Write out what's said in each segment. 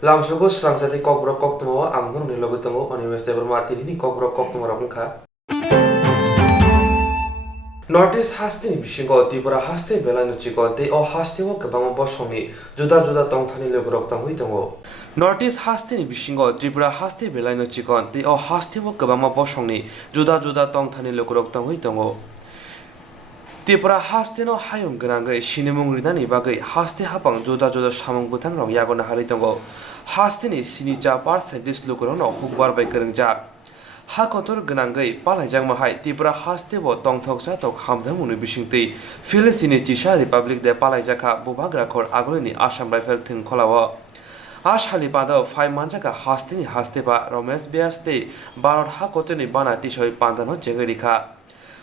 Lamsugo srangsati kokbrok koktumo amgun ni logotumo oni weste bermati ni kokbrok koktumo rabungkha. Northeast hasti ni bisingo Tripura haste belano chiko te o haste wo kabang bosongni juda tongthani logrok tangui tongo. Northeast haste ni bisingo Tripura haste belano chiko te o haste wo kabang bosongni juda tongthani logrok tangui tongo. Tripura haste no hayung grangai sinimung rinani bagai haste hapang juda samung butang rong yagona hari tongo. Haste ni sinicha percentage logrok no hukbar bai kerengja. Ha kotor genangai palaijang mahai Tripura haste bo tongthok jatok hamjamuni bisingtei Philistine Chisha Republic de palaijaka bubagrakor agolini Assam Rifle thing kholawo ashali pada 5 manjaka haste ni haste ba Ramesh Biaste Bharat ha kotoni bana tisoi pandano jegerikha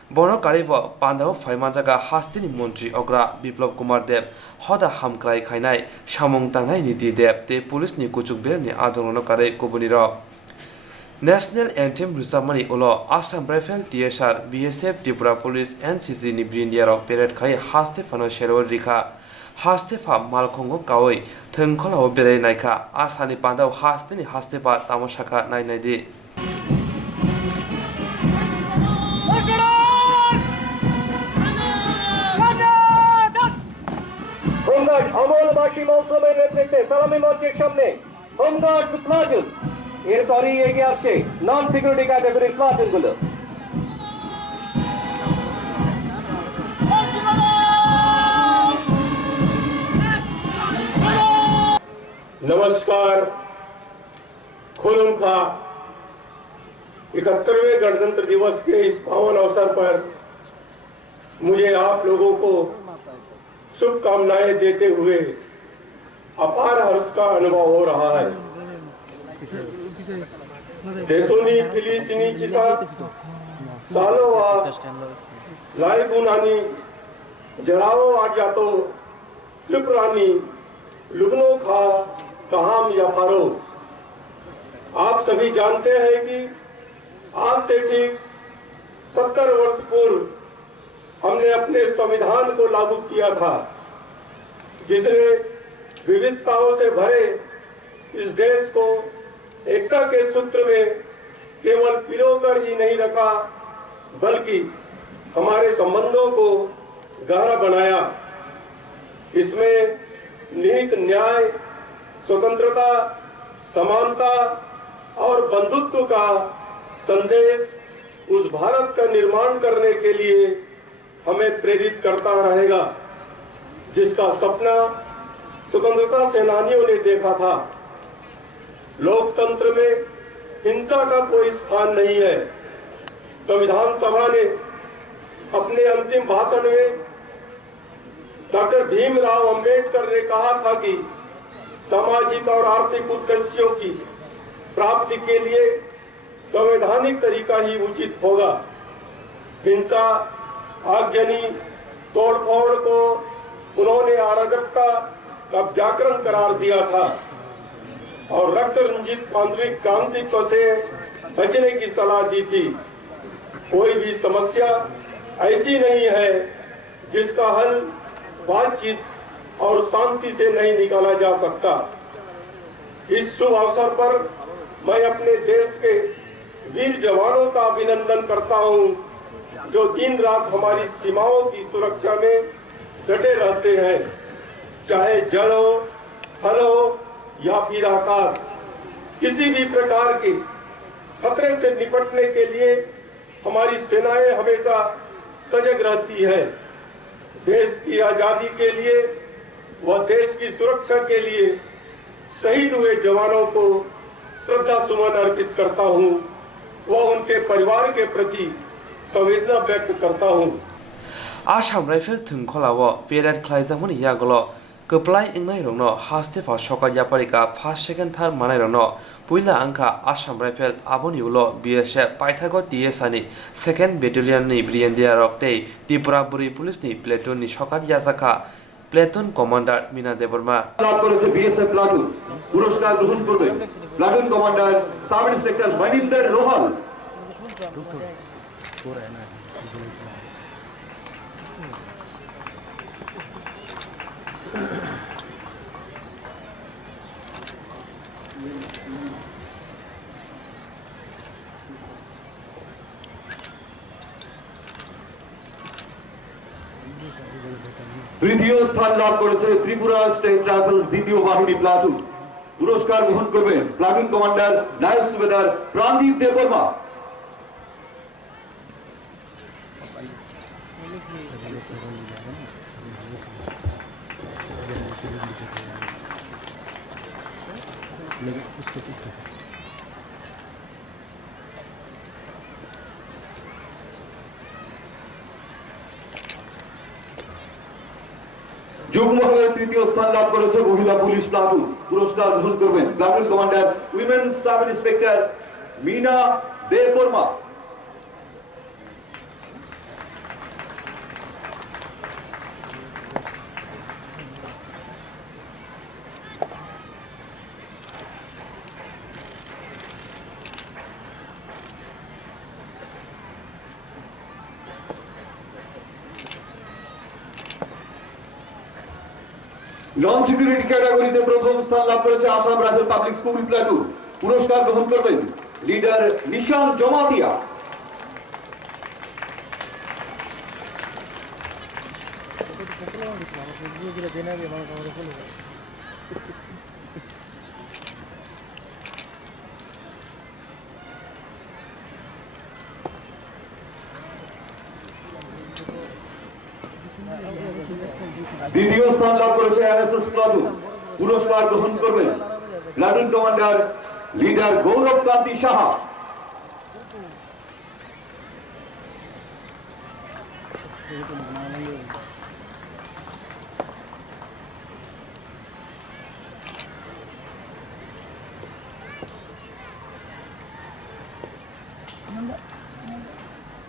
bono karibo pandao 5 manjaka haste ni mantri Ogra Biplab Kumar Dev hoda hamkrai khainai samung tangnai niti dev te police ni kuchukber ni adorono kare kobuni ro National Anthem Rusamani Ulo Assam Rifle TSR BSF Tripura Police NCC ni Brindia Rock Parade Khai Haste Fano Shero Rika Haste Fa Malkongo Kawai Tengkola Bere Naika Asani Pandao Haste ni Haste Pa Tamoshaka Nai Naidi Homeguard Amol Bashim also may represent Salami Mosque Shamne Homeguard Platoon এরপরই এগিয়ে আসছে নন security ক্যাটাগরির প্লাটুনগুলো नमस्कार खुलुमखा 71वें गणतंत्र दिवस के इस पावन अवसर पर मुझे आप लोगों को शुभकामनाएं देते हुए अपार हर्ष का अनुभव हो रहा है देशोनी फिलिस्तीनी चिता सालोवा लाइकुनानी जराओ आजातो त्रिपुरानी लुगनो खा कहाम या फारो आप सभी जानते हैं कि आज से ठीक 70 वर्ष पूर्व हमने अपने संविधान को लागू किया था जिसने विविधताओं से भरे इस देश को एकता के सूत्र में केवल पिरोकर ही नहीं रखा बल्कि हमारे संबंधों को गहरा बनाया इसमें निहित न्याय स्वतंत्रता समानता और बंधुत्व का संदेश उस भारत का निर्माण करने के लिए हमें प्रेरित करता रहेगा जिसका सपना स्वतंत्रता सेनानियों ने देखा था लोकतंत्र में हिंसा का कोई स्थान नहीं है संविधान सभा ने अपने अंतिम भाषण में डॉक्टर भीमराव अंबेडकर ने कहा था कि सामाजिक और आर्थिक उद्देश्यों की प्राप्ति के लिए संवैधानिक तरीका ही उचित होगा हिंसा आगजनी तोड़फोड़ को उन्होंने अराजकता का व्याकरण करार दिया था और रक्त रंजित आंतरिक क्रांति को से बचने की सलाह दी थी कोई भी समस्या ऐसी नहीं है जिसका हल बातचीत और शांति से नहीं निकाला जा सकता इस शुभ अवसर पर मैं अपने देश के वीर जवानों का अभिनंदन करता हूं जो दिन रात हमारी सीमाओं की सुरक्षा में डटे रहते हैं चाहे जल हो थल हो या फिर आकाश किसी भी प्रकार के खतरे से निपटने के लिए हमारी सेनाएं हमेशा सजग रहती है देश की आजादी के लिए व देश की सुरक्षा के लिए शहीद हुए जवानों को श्रद्धा सुमन अर्पित करता हूं व उनके परिवार के प्रति संवेदना व्यक्त करता हूं Assam Rifle Thungkholawo Parade Khlaijamuni Yagolo Keplai Ingnai Rongno Haste Fa Sokar Yaparika First Second Third Manai Rongno Puila Angka Assam Rifle Aboni Ulo BSF Paithago TSani Second Battalion ni Briendia Roktei Tripura Buri Police ni Platoon ni Sokar Yazaka Platoon Commander Mina Deborma লাভ করেছে BSF platoon পুরস্কার গ্রহণ করবে platoon commander sub inspector Maninder Rohal তৃতীয় স্থান লাভ করেছে Tripura state rifles দ্বিতীয় বাহিনী platoon. পুরস্কার গ্রহণ করবেন প্লাটুন কমান্ডার নায়ক সুবেদার প্রাণদীপ দেববর্মা। যুগ্মভাবে তৃতীয় স্থান লাভ করেছে মহিলা পুলিশ প্লাটুন। পুরস্কার গ্রহণ করবেন platoon commander women sub inspector Mina Debbarma. Non security ক্যাটাগরিতে প্রথম স্থান লাভ করেছে আসাম রাজ্য পাবলিক স্কুল প্লাটুন। পুরস্কার গ্রহণ করবেন লিডার নিশান জমাতিয়া। দ্বিতীয় স্থান লাভ করেছে এনএসএস প্লাটুন। পুরস্কার গ্রহণ করবেন প্লাটুন কমান্ডার লিডার গৌরব কান্তি সাহা।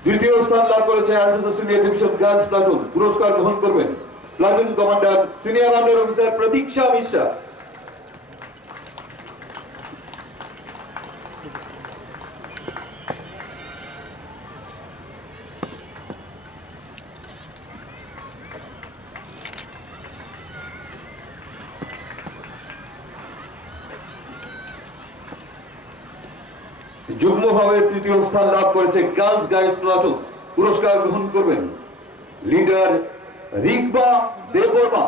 তৃতীয় স্থান লাভ করেছে NSS senior division girls platoon. পুরস্কার গ্রহণ করবেন platoon commander senior under officer প্রতীক্ষা মিশ্রা। যুগ্মভাবে তৃতীয় স্থান লাভ করেছে গার্লস গাইডস প্লাটুন। পুরস্কার গ্রহণ করবেন লিডার রিকবা দেববর্মা।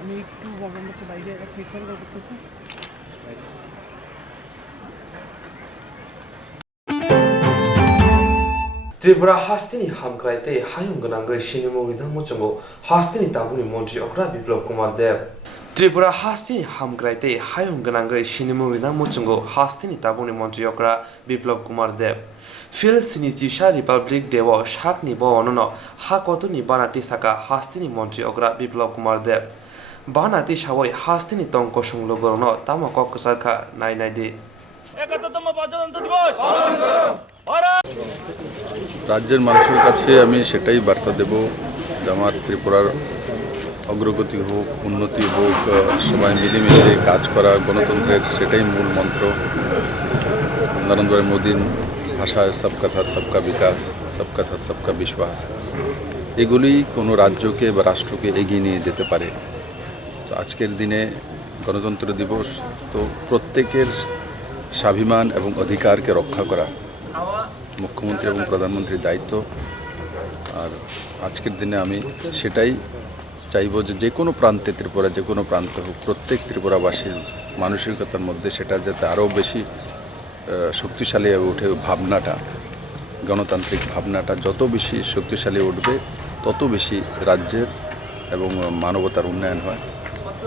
আমি একটু প্রবলেম হচ্ছে বাইরে এক মিনিট করতেছি। ত্রিপুরা হাস্তিনি হামক্রাইতে হায়ুং গনাঙ্গৈ সিনেমা উইধাং মুচঙ্গো হাস্তিনি তাবুনি মন্ত্রী অগ্রা বিপ্লব কুমার দেব। ত্রিপুরা হাস্তিনি হামক্রাইতে হায়ুং গনাঙ্গৈ সিনেমা উইধাং মুচঙ্গো হাস্তিনি তাবুনি মন্ত্রী অগ্রা বিপ্লব কুমার দেব। ফিলিস্তিনি চিসা রিপাবলিক দেব শাকনি ব অনন হা কতনি বানাটি সাকা হাস্তিনি মন্ত্রী অগ্রা বিপ্লব কুমার দেব। বানাতি সাবই হাস্তিনি তঙ্ক সংলগ্ন তামা কক্কসারখা নাই নাই দে। রাজ্যের মানুষের কাছে আমি সেটাই বার্তা দেব যে আমার ত্রিপুরার অগ্রগতি হোক, উন্নতি হোক, সবাই মিলেমিশে কাজ করা, গণতন্ত্রের সেটাই মূল মন্ত্র। নরেন্দ্র মোদীর ভাষায় সবকা সাথ সবকা বিকাশ, সবকা সাথ সবকা বিশ্বাস, এগুলি কোনো রাজ্যকে বা রাষ্ট্রকে এগিয়ে নিয়ে যেতে পারে। তো আজকের দিনে গণতন্ত্র দিবস, তো প্রত্যেকের স্বাভিমান এবং অধিকারকে রক্ষা করা মুখ্যমন্ত্রী এবং প্রধানমন্ত্রীর দায়িত্ব। আর আজকের দিনে আমি সেটাই চাইব যে কোনো প্রান্তে, ত্রিপুরা যে কোনো প্রান্তে হোক, প্রত্যেক ত্রিপুরাবাসীর মানসিকতার মধ্যে সেটা যাতে আরও বেশি শক্তিশালী হয়ে ওঠে। ভাবনাটা, গণতান্ত্রিক ভাবনাটা যত বেশি শক্তিশালী উঠবে, তত বেশি রাজ্যের এবং মানবতার উন্নয়ন হয়।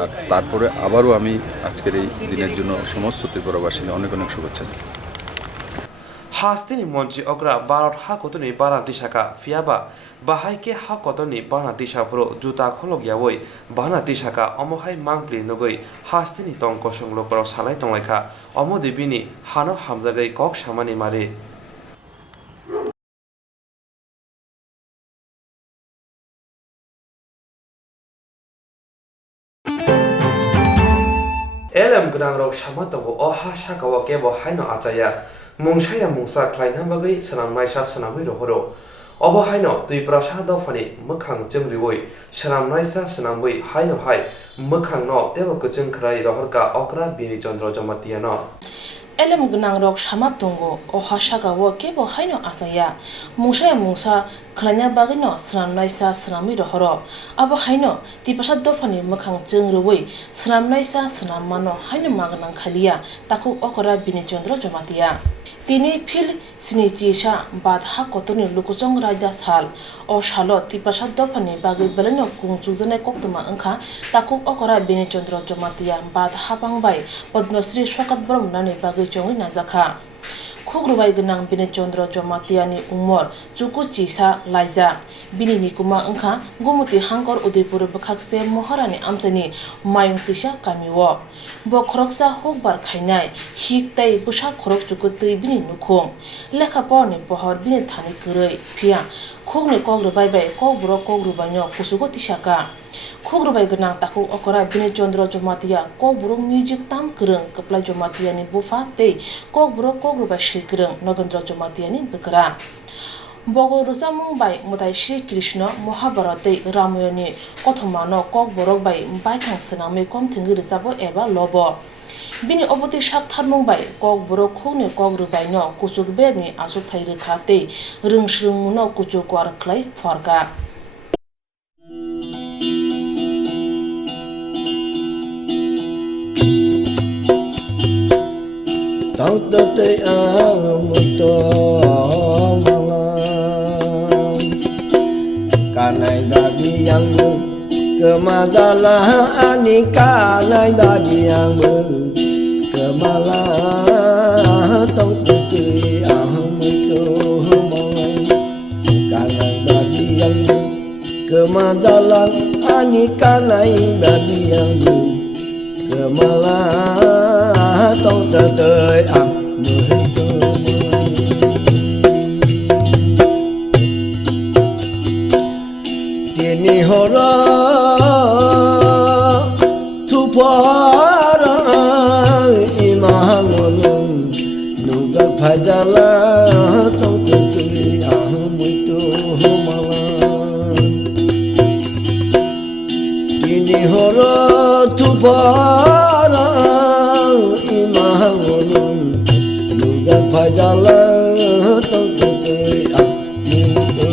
আর তারপরে আবারও আমি আজকের এই দিনের জন্য সমস্ত ত্রিপুরাবাসীকে অনেক অনেক শুভেচ্ছা জানাই। হাস্তিনি মন্ত্রী অগ্রা ভারত হা কতনি বানাটি শাখা ফিয়াবা বাহাইকে হা কতনি বানাটি সাফ্র জুতা খলগিয়াবই বানাটি শাখা অমহাই মাংপ্লি নগৈ হাস্তিনি তঙ্ক সংলগ্ন সালাই তংলাইখা অমদেবিনি হানো হামজাগৈ কক সামানি মারে। এলএম গনাং রক সামাতঙ্গো অহা শাখাও কেব হাইনো আচায়া মুংসায়া মুংসা খ্লাইনা বাগৈ সানামনাইসা সানামৈ রহरो অবহাইনো ত্রিপুরা সাদফানি মোখাং जोंरिवै सानामनाइसा सानामबै हाइनो हाइ mokhang no tebo kuchung khrai rohorka okra bini chandra jamatia no elem gnang rok shama tongo o hashaga wo kebo haino asaya mungsa khlanya bagino sramnaisa srami rohoro abo haino tipasa dofani mokhang jeng roi sramnaisa sramano haino magnang khalia taku okora bini chandra jamatia tini phil sinichisa badha kotoni lukuchong raida sal o shalo tipasa dofani bagi beleno kungchujane koktuma angkha taku okora bini chandra jamatia badha pangbai padmasri shokat brom nani bagi chongi nazakha khogrubai gnang bini chandra jamatia ni umor chuku chisa laija bini nikuma angkha gomuti hangkor udaipur bakhakse moharani amchani mayung tisha kamiwo bo khoroksa hokbar khainai hik tai busa khorok chuku tei bini nukhung lekha porni pohor bini thani kurei phia khogni kogrubai bai kogbro kogrubai no kusugo tisaka khogrubai gnang taku okora bini chandra jamatia kogbro music tam krung kaplai jamatia ni bufa tei kogbro kogrubai shikrung nogandra jamatia ni bukra bogo rusamung bai mutai Shri Krishna Mahabharate Ramayani kothomano kokborok bai baithang sename kom thingi risabo eba lobo bini oboti sak tharmung bai kokborok khogni kogrubai no kuchuk berni asuk thai rekha tei rungsrung no kuchuk kor khlai forka tao ta te a muito kanai da biang kemadalah ani kanai da biang kemalah tao ta te a muito kanai da biang kemadalah ani kanai da biang kemalah tao ta te a Tini hora tu para imangun nuga phajala tau tutui ahmutu malan Tini hora tu para imangun nuga phajala tau tutui ahmutu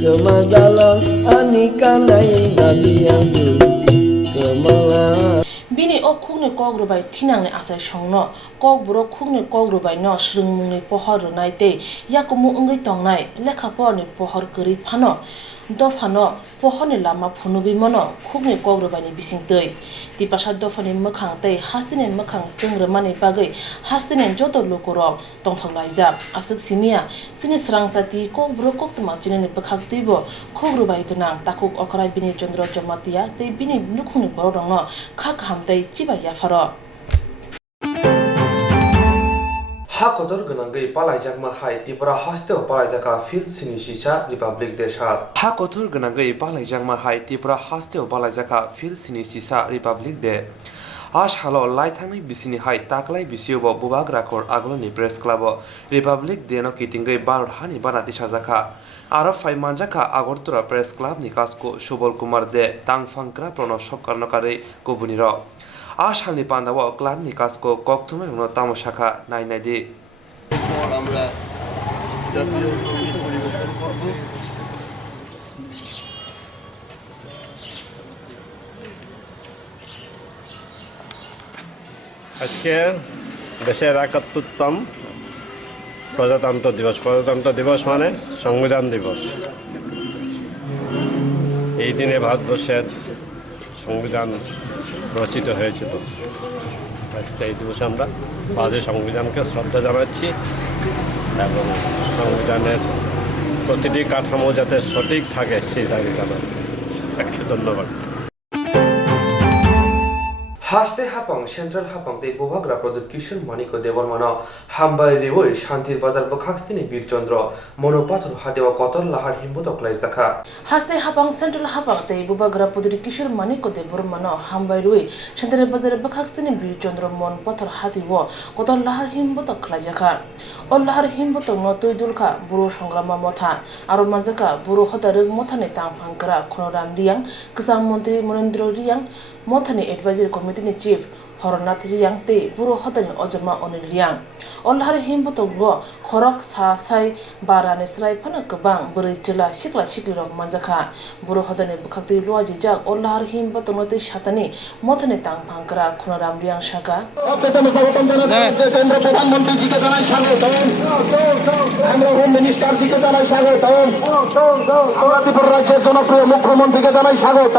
kemadalang ani kanai nabi yang kemalang bini o khugni kogrubai thinang ni asai songno kogbro khugni kogrubai no srungmungni pohor nai te yakumu ungai tongnai lekha porni pohor kri phano dofano pohoni lama phunugui mono khugni kogrubai ni bisingtei tipasa dofani mokhang tei hastine mokhang chengrmani bagai hastine joto lokoro tongthoklaijak asuk simia sini srangsati kogbro koktuma chineni bakhak teibo khogrubai gnang takuk okrai bini chandra jamatia tei bini nukhungni bororongno khak hamtai chiba yafaro ha kodor gnangai palaijak ma hai tipura haste palaijaka field sinisisa republic desha ha kodor gnangai palaijak ma hai tipura haste palaijaka field sinisisa republic de ash halo laithangni bisini hai taklai bisiobo bubag rakor agloni press club republic de no kitingai bar hani banati sajaka aro fai manjaka agortura press club ni kasko subol kumar de tangfangkra pronoshok karnakare kobuniro আশালনি পান্ডাওয়া club নিকাসকো ককথুমে উনো তামশাখা নাই নাই দি আমরা জাতীয় সঙ্গীত পরিবেশন করব আজকে দেশের ৭১তম প্রজাতন্ত্র দিবস মানে সংবিধান দিবস এই দিনে ভারতবর্ষের সংবিধান রচিত হয়েছিল আজকে এই দিবসে আমরা ভারতীয় সংবিধানকে শ্রদ্ধা জানাচ্ছি এবং সংবিধানের প্রতিটি কাঠামো যাতে সঠিক থাকে সেই দাবি জানাচ্ছি ধন্যবাদ হাসতে হাপাং সেন্ট্রাল হাপাং তে বহাগ্রা প্রদুত কিশোর মানিক দেবরমান হামবাই রেবই শান্তির বাজার বখাস্তিনি বীরচন্দ্র মনোপাথর হাতেওয়া কতল লাহার হিম্বত ক্লাইজাখা হাসতে হাপাং সেন্ট্রাল হাপাং তে বহাগ্রা প্রদুত কিশোর মানিক দেবরমান হামবাই রুই শান্তির বাজার বখাস্তিনি বীরচন্দ্র মন পাথর হাতিও কতল লাহার হিম্বত ক্লাইজাখা ও লাহার হিম্বত নতুই দুলখা বুড়ো সংগ্রামা মথা আরো মাজাকা বুড়ো হতারক মথানে তাংফাংকরা খনরাম রিয়াং কিসান মন্ত্রী মনেন্দ্র রিয়াং মথানি এডভাইজারি কমিটিনি চিফ হরনাথ রিয়াং তে বুড়ো হতানি অজমা অনিল রিয়াং অল্লাহার হিমবতঙ্গ খরক সাই বারানি স্রাই ফানা गोबां बोरै जिला सिक्ला सिक्लिरक मानजाखा बुरो हदानि बुखाक्ति लुआजि जाक अल्लाहार हिमबतंग ते सातानि मथानि तांफांकरा खुनाराम रियां सागा प्रधानमंत्री जी के जानाई स्वागत আমরা হোম মিনিস্টার জি কে জানাই স্বাগত আমরা ত্রিপুরা রাজ্যের জনপ্রিয় মুখ্যমন্ত্রীকে জানাই স্বাগত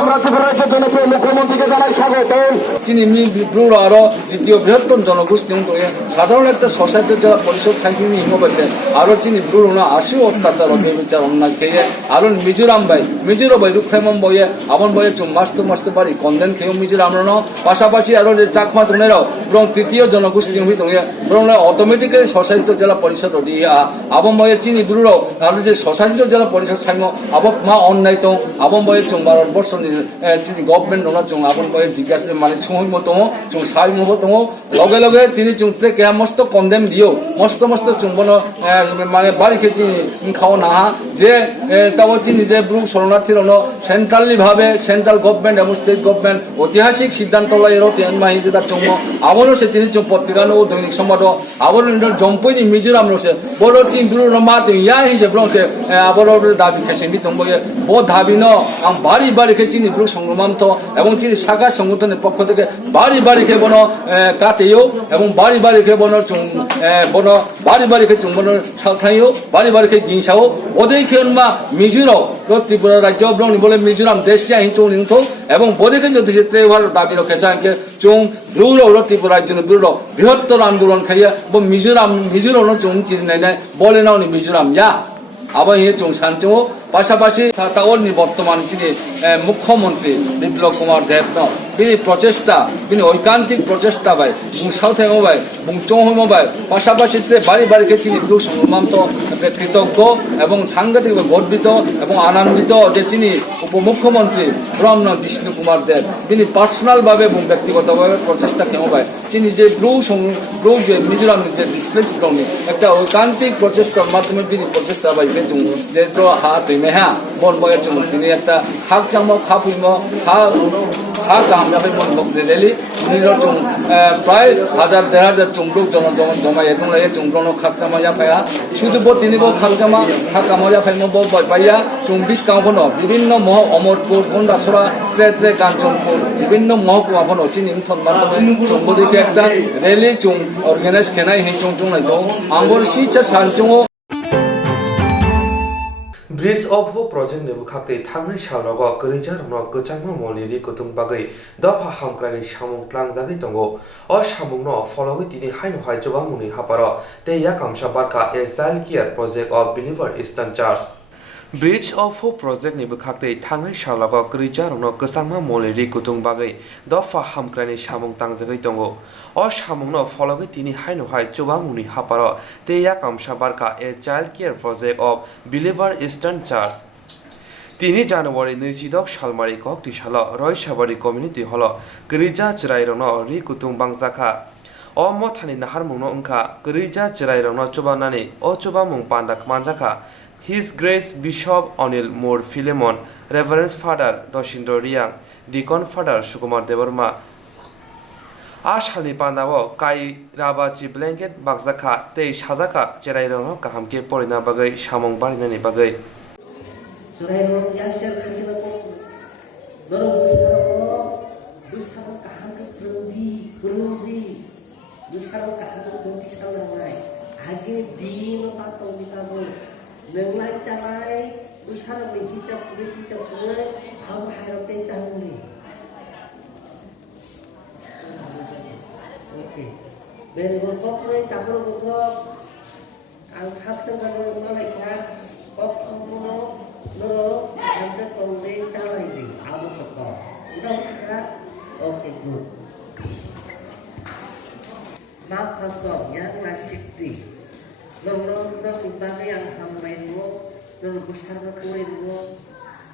আমরা ত্রিপুরা রাজ্যের জনপ্রিয় মুখ্যমন্ত্রীকে জানাই স্বাগত যিনি ব্রুড় আরো দ্বিতীয় বৃহত্তম জনগোষ্ঠী সাধারণ একটা সোসাইটির যারা পরিষদ সাংবিধানিক হিমো পাইছে আরো যিনি ব্রুড় না আসিও অত্যাচার অবিচার অন্যায় খেয়ে আরো মিজোরাম বাই মিজোরাম বাই রুখাইমন বয়ে আবন বয়ে চুম মাস্ত বাড়ি কন্দেন খেয়ে মিজোরাম পাশাপাশি আরো যে চাকমা ধনেরাও এবং তৃতীয় জনগোষ্ঠী হই দে এবং অটোমেটিক্যালি সোসাইটি জেলা পরিষদ দিয়ে আবন বয়ে চিনি ব্রুড় আরো যে সোসাইটি জেলা পরিষদ সাংগ আবক মা অন্যায় তো আবন বয়ে চুম ভারতবর্ষ চিনি গভর্নমেন্ট ননা চুম আবন বয়ে জিজ্ঞাসা মানে ছুঁই মতো চুম সাই মতো লগে লগে তিনি চুমতে কে মস্ত কন্দেম দিও মস্ত চুম্বন মানে বাড়ি খেয়েছি খাওয়া না যে তাও চিনি যে ব্রু শরণার্থীর সেন্ট্রালি ভাবে সেন্ট্রাল গভর্নমেন্ট এবং স্টেট গভর্নমেন্ট ঐতিহাসিক সিদ্ধান্ত লাইরো তেন মাহি যেটা চুম্ব আবারও সে তিনি চুম পত্রিকানো দৈনিক সংবাদ আবারও জম্পইনি মিজোরাম রসে বড় চিন ব্রু মা তুই ইয়া হিসেবে রসে আবারও দাবি খেসে মিতম বলে ব দাবি ন আম বাড়ি খেয়ে চিনি ব্রু সংগ্রাম তো এবং চিনি শাখা সংগঠনের পক্ষ থেকে বাড়ি খেয়ে বন কাতেও এবং বাড়ি খেয়ে বন চুম বন বাড়ি খেয়ে চুম্বন সালথাইও বাড়ি খেয়ে গিংসাও ওদের খেয়ে মা মিজোরাম ত্রিপুরা রাজ্য ব্রহ্মণী বলে মিজোরাম দেশ চাই চৌ নিউথ এবং বোধকে যদি ভারত দাবি রক্ষে চৌ ব্রুর ত্রিপুরা রাজ্য ব্রুর বৃহত্তর আন্দোলন খাইয়া মিজোরাম চৌ চিনি নাই বলে না উনি মিজোরাম ইয়া আবার ইয়ে চৌ সানচৌ পাশাপাশি তাওরনি বর্তমান যিনি মুখ্যমন্ত্রী বিপ্লব কুমার দেব বিনি প্রচেষ্টা বিনি ঐকান্তিক প্রচেষ্টা বাই বুং সাউথেমো বাই বুং চৌহমো বাই পাশাপাশি বাড়ি চিনি ব্রু সংগ্রাম তো কৃতজ্ঞ এবং সাংঘাতিকভাবে গর্বিত এবং আনন্দিত যে চিনি উপমুখ্যমন্ত্রী ব্রহ্ম জিষ্ণু কুমার দেব বিনি পার্সোনালভাবে এবং ব্যক্তিগতভাবে প্রচেষ্টা কেমো বাই চিনি যে ব্রু যে মিজোরাম যে ডিসপ্লেস ব্রহ্মী একটা ঐকান্তিক প্রচেষ্টার মাধ্যমে বিনি প্রচেষ্টা বাই যে হাত মেহা বন বয়ের জন্য তিনি একটা খাক চামো খা ফুইমো খা কামরাফে মন রেলি নিজের চুং প্রায় 1000-1500 চুংগ্রুক জমাই এবং লাগে চুংগ্রনো খাক চামায়া ফায়া শুধু তিনি খাক চামা খা কাময়া ফাইমো পাইয়া চুং 20 কামফনো বিভিন্ন মহ অমরপুর গন্ডাছড়া প্রেত্রে কাঞ্চনপুর বিভিন্ন মহকুমাফনো চিনি থন মাধ্যমে চুংবদিকে একটা রেলি চুং অর্গানাইজ খেনাই হে চুং নাইতো আঙ্গর সিচা সানচুং ব্রিজ অফ হোপ প্রজেক্ট নেবু খাতে থাংনাই সালরগ করিজার গচাংমা মলিরি কুতুং বাগै দফা হামক্রানি সামুং ত্লাংজাগै दंगो अ सामुंग फलगै तिनि हाइन हाय जबा मुनि हापार ते या कामसा बारका a child care project of Believers Eastern Church Bridge of Hope project नि बुखाक्तै थांनाय सालाव करिजारनो गोसांमा मलेरि कुतुं बागै दफा हामक्रानि सामुं तांजगै दङ अ सामुंनो फलगै तिनि हाइनहाय चोबामुनि हापार ते या कामसा बारका a child care project of Believers Eastern Church 3 জানুয়ারি 2010 সালমারি কক্তি সাল রয়সাবাড়ি কমিউনিটি হল গরিজা চিরাইরনো রি কুতুং বাংজাখা अ मथानि नाहार मुंनो अंखा गरिजा चिराइरनो चोबानानि अ चोबामुं पान्डाक मानजाखा His Grace Bishop Anil Moore Philemon, Reverend Father Dosindro Riang, Deacon Father Sukumar Devarma. Ashali Pandawo Kai Rabachi Blanket Bagzaka Te Shazaka Cherairano Kahamke Porina Bagay Shamong Barinani Bagay. Nenglah carai, usah berhijab gue, aku harap pentang ni. Okey, berikut kopre, takut kopre, angkat sekarang mulai kan, kopre, nero, angkat kopre carai ni, aku suka. Udah cakap, Okay, good. Mapasok yang nasikti. Nong ibadah yang hambainmu, nong besar kurinmu,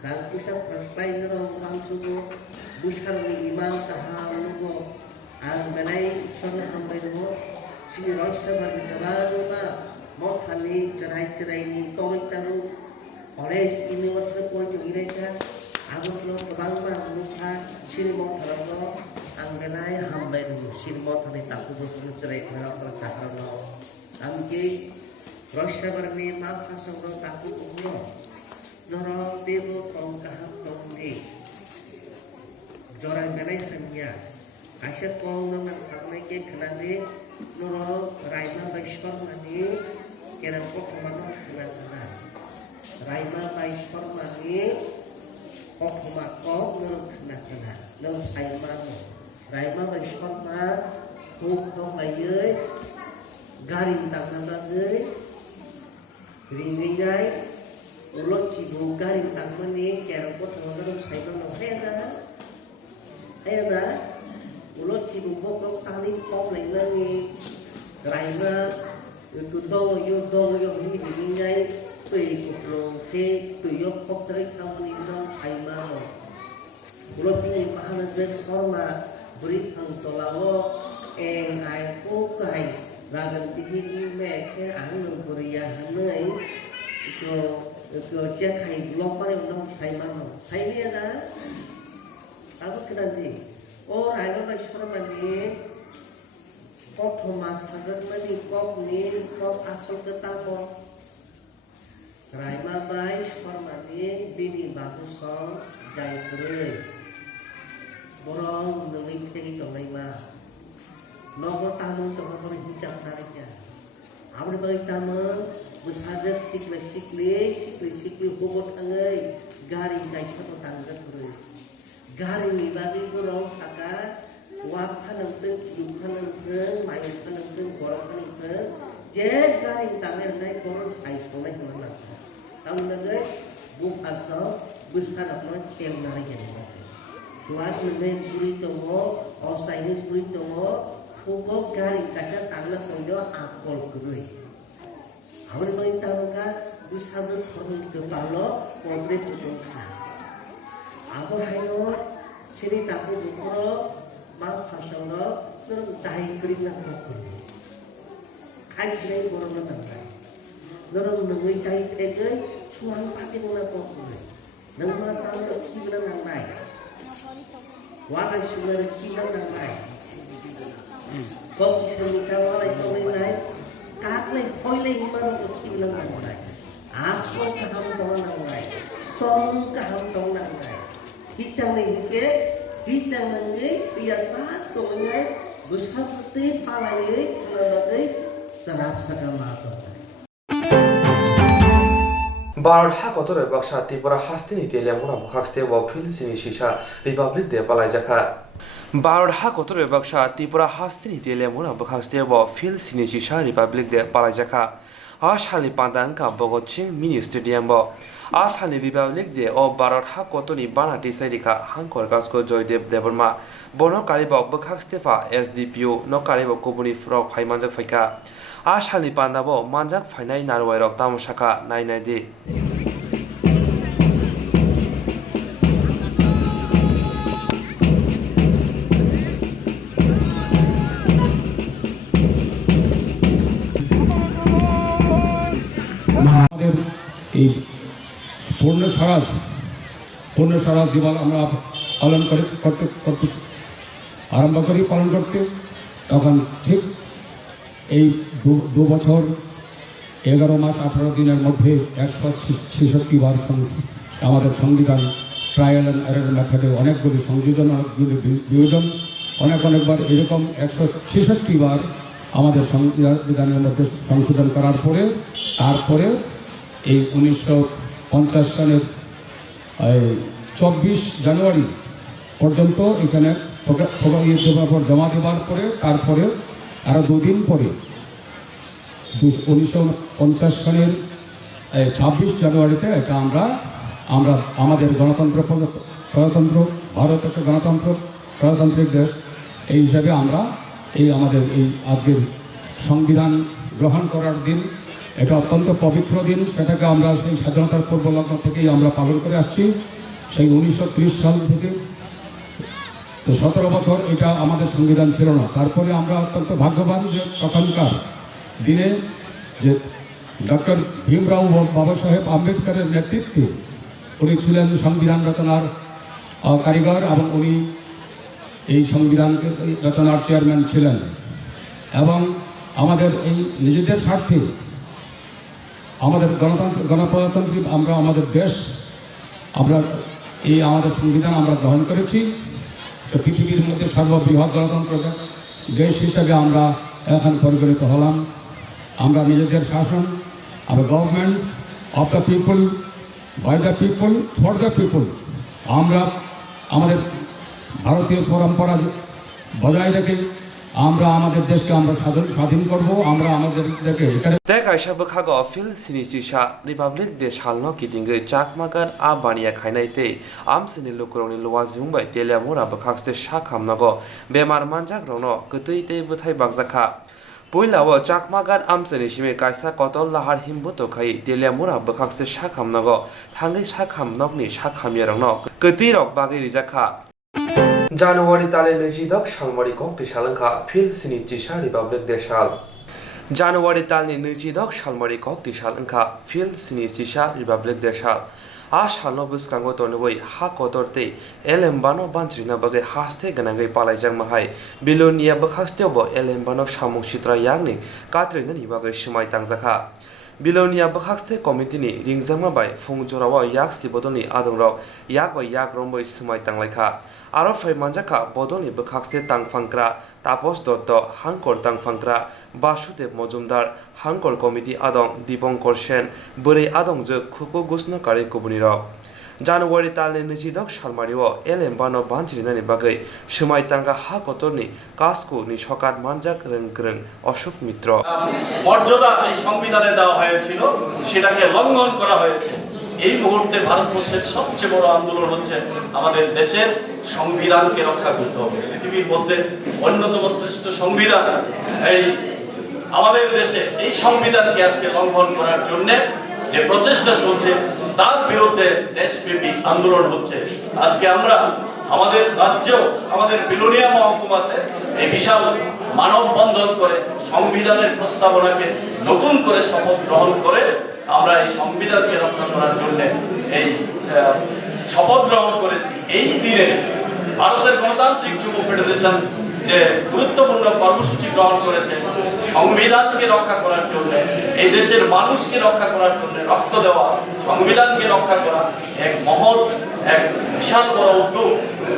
dan pusat perspai nong ramsumu, besar ni imam tahamumu, ang balai sana hambainmu, sini rasa berbicara ma, mau kami cerai ni tolong tahu, oleh universitas pun mereka, aku lo kebanggaan lupa, sini mau terlalu, ang balai hambainmu, sini mau kami takut bertemu cerai kerana percakapan lo, kami Rasa berni maka sungguh takut umur, norong demo tong kahap tong di, jorang benai hanya, asyik kong nong nasasnai ke kenali, norong raima baishkor mani, kena kok mana kenal, raima baishkor mani, kok makok norong kenal, norong saima, raima baishkor ma, huk tong bayai, garing tangan lagi. Ringai ulot cibu garing tangan ni kira pot orang saya tu nak ayah dah ulot cibu pokok tali pok lain lagi kerana itu dong yo ni ringai tui kuprong te tui yo pok cerai tangan ni dong ayah mana ulot ni bahan jenis forma beri angtolawo ayah pok guys Ragan tinggi mereka anu Korea hanai itu siapa kai blog mana orang saya mana saya ni ada apa kena ni oh raga macam mana ni kau Thomas Hazard mana kau ni kau asal ketapa raga baik mana ni bini bagus song jai terus borong dengan tinggi kau lima Nopo tamu sama orang hijab tariknya. Apa bagi tamu bersahaja sikli hubut angai garing dai satu tangga terus. Garing ni bagi orang saka wap hanam teng cium hanam teng main hanam teng korang hanam teng. Jet garing tangan dai korang sai soleh mana. Tahu nagai buk asal besar apa cel nariknya. Tuan mengenai puri tomo, osai ni puri tomo. Pukul garing kasar tangla koido akol kurui. Awal main tangga bisa korun kepala pobre pusongka. Aku hayo sini taku bukro mal pasanglo nurung cahai kering nak bukro. Kai sini korun tangga. Nurung nungui cahai kering suang pati mula bukro. Nung masalah kira nang mai. Warai suara kira nang mai. Kau bisa walai kau ini kat le koi le mana kau kiri lang nang aku kaham kau nang song kaham kau nang hicang le ke hicang le biasa kau ini besar seperti palai le serap segala macam. Barat hak otor baksa Tripura hastini telia muna bukhakste wa phil sini shisha Republic de palai jaka Barat hak otor baksa Tripura hastini telia muna bukhakste wa phil sini shisha Republic de palai jaka ashali pandan ka bogotching mini stadium bo ashali Republic de o Barat hak otoni bana tisairika hankor gasko Joydev Deborma bono karibo bukhakste fa SDPO no karibo kobuni frog phaimanjak phaika ashali pandabo manjak phainai narwai rok tamusaka nainai di এই পূর্ণ স্বরাজ জীবন আমরা পালন করতে আরম্ভ করি পালন করতে তখন ঠিক এই 2 বছর 11 মাস 18 দিনের মধ্যে 166 বার আমাদের সংবিধান ট্রায়াল অ্যান্ড এরর মেথডে অনেকগুলি বিয়োজন অনেকবার এরকম 166 বার আমাদের সংবিধানের মধ্যে সংশোধন করার পরে তারপরে এই 1950 সালের 24 জানুয়ারি পর্যন্ত এখানে জমা দেওয়ার পরে তারপরে আরও 2 দিন পরে 1950 সালের 26 জানুয়ারিতে এটা আমরা আমাদের গণতন্ত্র ভারত একটা গণতন্ত্র গণতান্ত্রিক দেশ, এই হিসাবে আমরা আমাদের এই আজকের সংবিধান গ্রহণ করার দিন, এটা অত্যন্ত পবিত্র দিন। সেটাকে আমরা সেই স্বাধীনতার পূর্বলগ্ন থেকেই আমরা পালন করে আসছি, সেই 1930 সাল থেকে। তো 17 বছর এটা আমাদের সংবিধান ছিল না। তারপরে আমরা অত্যন্ত ভাগ্যবান যে তখনকার দিনে যে ডক্টর ভীমরাও বাবা সাহেব আম্বেদকরের নেতৃত্বে উনি ছিলেন সংবিধান রচনার কারিগর, এবং উনি এই সংবিধান রচনার চেয়ারম্যান ছিলেন। এবং আমাদের এই নিজেদের স্বার্থে আমাদের গণপ্রজাতান্ত্রিক আমরা আমাদের দেশ, আমরা আমাদের সংবিধান আমরা গ্রহণ করেছি। তো পৃথিবীর মধ্যে সর্ববৃহৎ গণতন্ত্র দেশ হিসাবে আমরা এখন পরিগণিত হলাম। আমরা নিজেদের শাসন, our government of the people, by the people, for the people, আমরা আমাদের ভারতীয় পরম্পরা বজায় রেখে আমরা আমাদের দেশকে আমরা স্বাধীন করব। আমরা আমাদের দেশকে Teka Aisha Bukhago Phil Sinisha Republic de Shalno Kitinga Chakmagan Abania Kainaite Amsini Lukroni Luazum by Telamura Bukhaste Shakamnago Bemar Manjak Rono Kutuite Butai Bagzaka Puilawa Chakmagan Amsini Shime Kaisa Kotol Lahar Himbuto Kai Telamura Bukhaste Shakamnago Tangi Shakamnogni Shakamyarano Kutirok Bagi Rizaka January Tale Nijidok Shalmari Kok Shalanka Phil Sinisha Republic de Shal January talni nijidok shalmari kok ti shalanka Phil Sinisha Republic de Shal a shalno buskango tornoi ha kotorte elembano bantrina bage haste ganangai palaijang mahai bilonia bakhastebo elembano samung sitra yangni katrina ni bage shimai tangjaka Bilonia Bakhaste Committee ni ringjama bai fungjorawa yak sibodoni adongrok yak bai yak romboi sumai tanglaikha aro fai manjaka bodoni Bakhaste tangfangkra Tapos Dotto Hankor tangfangkra Basudev Mojumdar Hankor Committee adong Dipankar Sen buri adong je khuko gusno kari kubuniro January talni nijidok shalmario elembano banjrinani bagai sumai tanga ha kotorni kasku ni sokat manjak rengkreng Ashok Mitra মর্যাদা এই সংবিধানে দেওয়া হয়েছিল সেটাকে লঙ্ঘন করা হয়েছে। এই মুহূর্তে ভারতবর্ষের সবচেয়ে বড় আন্দোলন হচ্ছে আমাদের দেশের সংবিধানকে রক্ষা করতে হবে। পৃথিবীর মধ্যে অন্যতম শ্রেষ্ঠ সংবিধান এই আমাদের দেশে এই সংবিধানকে আজকে লঙ্ঘন করার জন্য যে প্রচেষ্টা চলছে তার বিরুদ্ধে দেশব্যাপী আন্দোলন হচ্ছে। আজকে আমরা আমাদের রাজ্যেও আমাদের বিলোনিয়া মহকুমাতে এই বিশাল মানববন্ধন করে সংবিধানের প্রস্তাবনাকে নতুন করে শপথ গ্রহণ করে আমরা এই সংবিধানকে রক্ষা করার জন্য এই শপথ গ্রহণ করেছি। এই দিনে ভারতের গণতান্ত্রিক যুব ফেডারেশন যে গুরুত্বপূর্ণ কর্মসূচি গ্রহণ করেছে সংবিধানকে রক্ষা করার জন্য, এই দেশের মানুষকে রক্ষা করার জন্য রক্ত দেওয়া, সংবিধানকে রক্ষা করা এক মহৎ এক বিশাল বড় উদ্যোগ,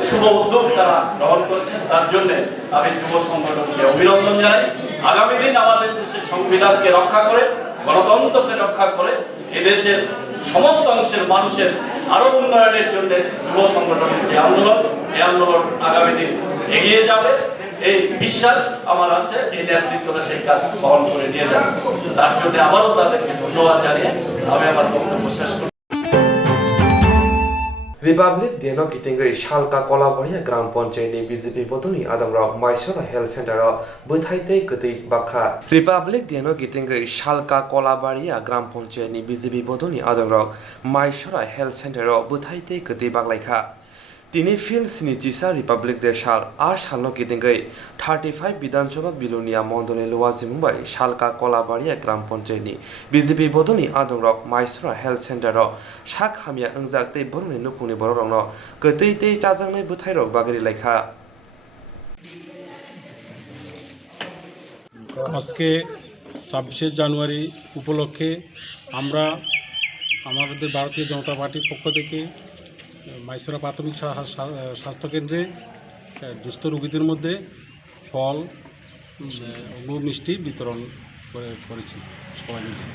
শুভ উদ্যোগ তারা গ্রহণ করেছেন। তার জন্য আমি যুব সংগঠনকে অভিনন্দন জানাই। আগামী দিন আমাদের দেশের সংবিধানকে রক্ষা করে, গণতন্ত্রকে রক্ষা করে এদেশের সমস্ত অংশের মানুষের আরো উন্নয়নের জন্য যুব সংগঠনের যে আন্দোলন, এই আন্দোলন আগামী দিন এগিয়ে যাবে। এই বিশ্বাস আমার আছে, এই নেতৃত্বরা সেই কাজ বহন করে নিয়ে যাবে। তার জন্য আবারও তাদেরকে ধন্যবাদ জানিয়ে আমি আমার বক্তব্য শেষ করি। Republic Deno Kitinga Shalka Kolabaria Gram Poncheni BJP Bodoni Adamra Maisora Health Center Buthaite Kuti Bakha Republic Deno Kitinga Shalka Kolabaria Gram Poncheni BJP Bodoni Adamra Maisora Health Center Buthaite Kuti Baklaikha Tini Phil Sinisha Republic de Shal a Shalno Kitinga 35 Bidansabha Bilonia Mondole Luazi Mumbai Shalka Kolabaria Gram Poncheni BJP Bodoni Adamra Maisora Health Center Shak Hamia Angzakte Borni Nukuni Bororno Kuteite Chazangne Buthairok Bagari Laikha আজকে 26 জানুয়ারি উপলক্ষে আমরা আমাদের ভারতীয় জনতা পার্টির পক্ষ থেকে মাইসরা প্রাথমিক স্বাস্থ্যকেন্দ্রে দুস্থ রোগীদের মধ্যে ফল ও মিষ্টি বিতরণ করেছি সবাই মিলে।